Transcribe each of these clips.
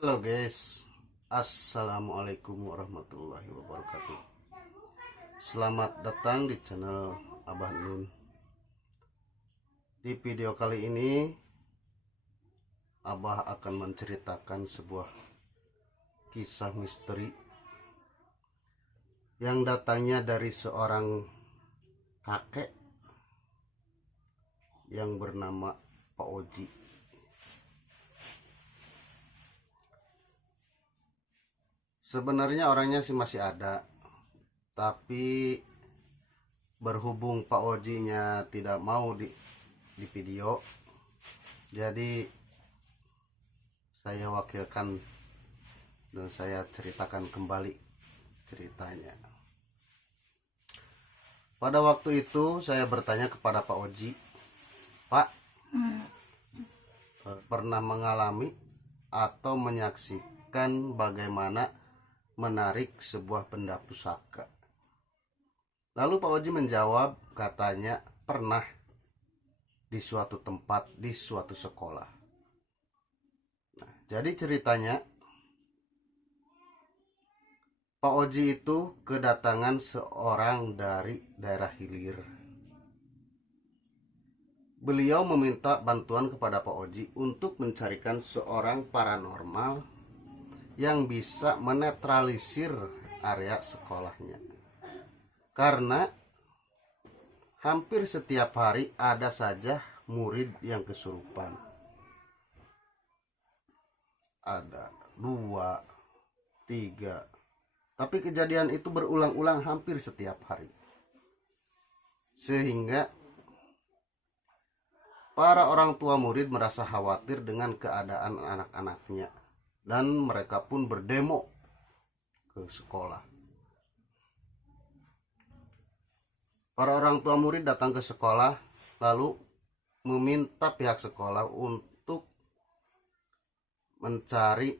Halo guys, Assalamualaikum warahmatullahi wabarakatuh. Selamat datang di channel Abah Nun. Di video kali ini Abah akan menceritakan sebuah kisah misteri yang datangnya dari seorang kakek yang bernama Pak Oji. Sebenarnya orangnya sih masih ada, tapi berhubung Pak Ojinya tidak mau di video, jadi saya wakilkan dan saya ceritakan kembali ceritanya. Pada waktu itu saya bertanya kepada Pak Oji, Pak, pernah mengalami atau menyaksikan bagaimana menarik sebuah benda pusaka? Lalu Pak Oji menjawab, katanya pernah di suatu tempat, di suatu sekolah. Nah, jadi ceritanya Pak Oji itu kedatangan seorang dari daerah hilir. Beliau meminta bantuan kepada Pak Oji untuk mencarikan seorang paranormal yang bisa menetralisir area sekolahnya. Karena hampir setiap hari ada saja murid yang kesurupan. Ada 2, 3. Tapi kejadian itu berulang-ulang hampir setiap hari. Sehingga para orang tua murid merasa khawatir dengan keadaan anak-anaknya. Dan mereka pun berdemo ke sekolah. Para orang tua murid datang ke sekolah lalu meminta pihak sekolah untuk mencari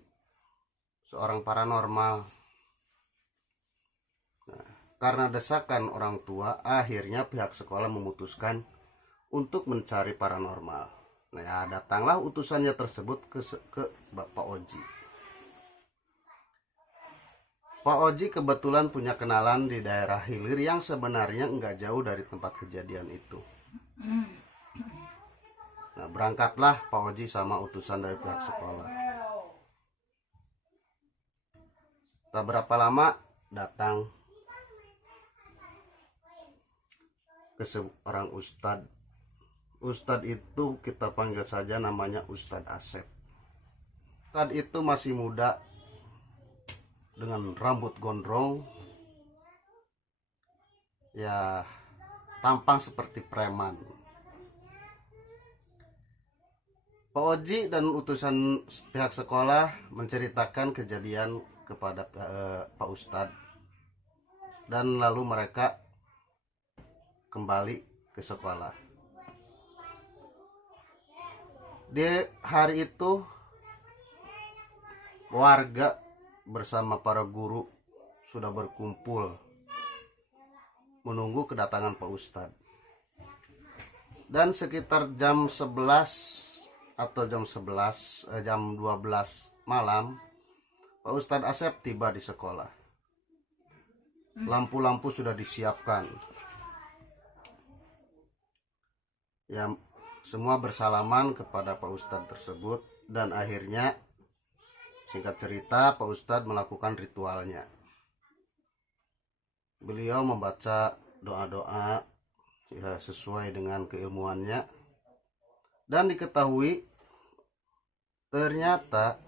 seorang paranormal. Nah, karena desakan orang tua, akhirnya pihak sekolah memutuskan untuk mencari paranormal. Nah, datanglah utusannya tersebut ke Bapak Oji. Pak Oji kebetulan punya kenalan di daerah hilir yang sebenarnya nggak jauh dari tempat kejadian itu. Nah, berangkatlah Pak Oji sama utusan dari pihak sekolah. Tak berapa lama datang ke seorang ustadz. Ustadz itu kita panggil saja namanya Ustadz Asep. Ustadz itu masih muda dengan rambut gondrong, ya tampang seperti preman. Pak Oji dan utusan pihak sekolah menceritakan kejadian kepada Pak Ustadz, dan lalu mereka kembali ke sekolah. Di hari itu warga bersama para guru sudah berkumpul menunggu kedatangan Pak Ustadz. Dan sekitar jam 11 atau jam 12 malam, Pak Ustadz Asep tiba di sekolah. Lampu-lampu sudah disiapkan. Ya, semua bersalaman kepada Pak Ustadz tersebut, dan akhirnya singkat cerita Pak Ustadz melakukan ritualnya. Beliau membaca doa-doa ya sesuai dengan keilmuannya, dan diketahui ternyata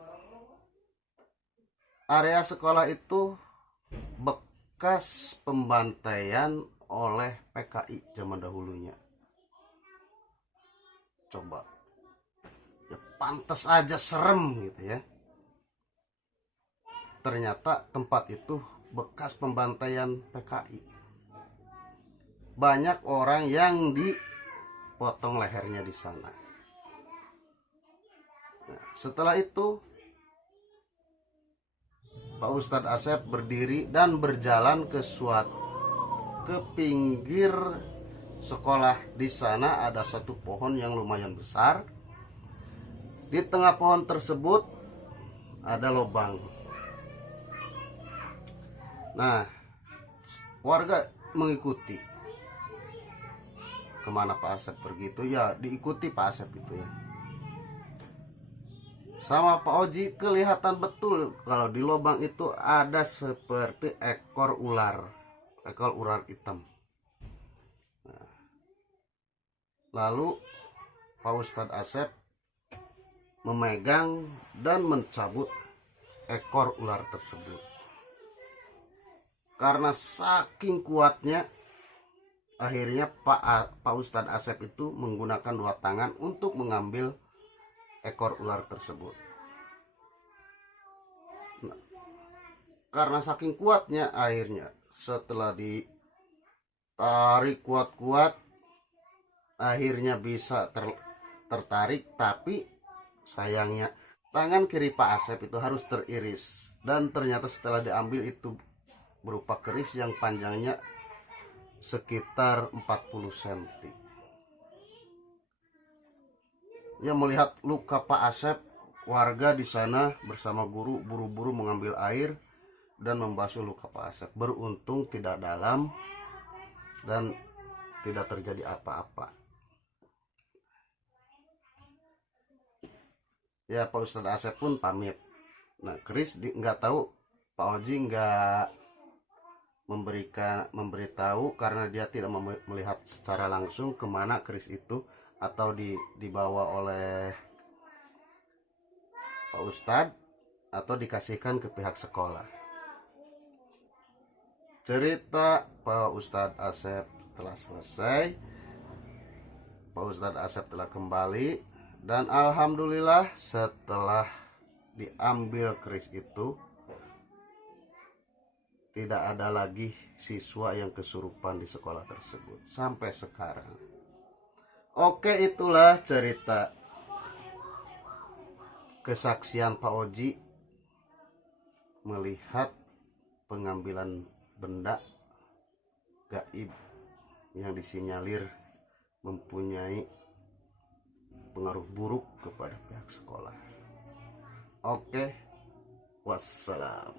area sekolah itu bekas pembantaian oleh PKI zaman dahulunya. Coba, ya pantas aja serem gitu ya. Ternyata tempat itu bekas pembantaian PKI. Banyak orang yang dipotong lehernya di sana. Nah, setelah itu Pak Ustadz Asep berdiri dan berjalan ke pinggir sekolah. Di sana ada satu pohon yang lumayan besar. Di tengah pohon tersebut ada lubang. Nah, warga mengikuti kemana Pak Asep pergi itu, ya diikuti Pak Asep itu ya. Sama Pak Oji kelihatan betul kalau di lubang itu ada seperti ekor ular hitam. Nah, lalu Pak Ustadz Asep memegang dan mencabut ekor ular tersebut. Karena saking kuatnya, akhirnya Pak Ustadz Asep itu menggunakan dua tangan untuk mengambil ekor ular tersebut. Nah, karena saking kuatnya, akhirnya setelah ditarik kuat-kuat, akhirnya bisa tertarik. Tapi sayangnya tangan kiri Pak Asep itu harus teriris, dan ternyata setelah diambil itu berupa keris yang panjangnya sekitar 40 cm. Ya, melihat luka Pak Asep, warga di sana bersama guru buru-buru mengambil air dan membasuh luka Pak Asep. Beruntung tidak dalam dan tidak terjadi apa-apa. Ya, Pak Ustadz Asep pun pamit. Nah, keris nggak tahu, Pak Oji nggak memberitahu karena dia tidak melihat secara langsung kemana keris itu, atau dibawa oleh Pak Ustadz atau dikasihkan ke pihak sekolah. Cerita Pak Ustadz Asep telah selesai. Pak Ustadz Asep telah kembali, dan alhamdulillah setelah diambil keris itu tidak ada lagi siswa yang kesurupan di sekolah tersebut sampai sekarang. Oke, itulah cerita kesaksian Pak Oji melihat pengambilan benda gaib yang disinyalir mempunyai pengaruh buruk kepada pihak sekolah. Oke, wassalam.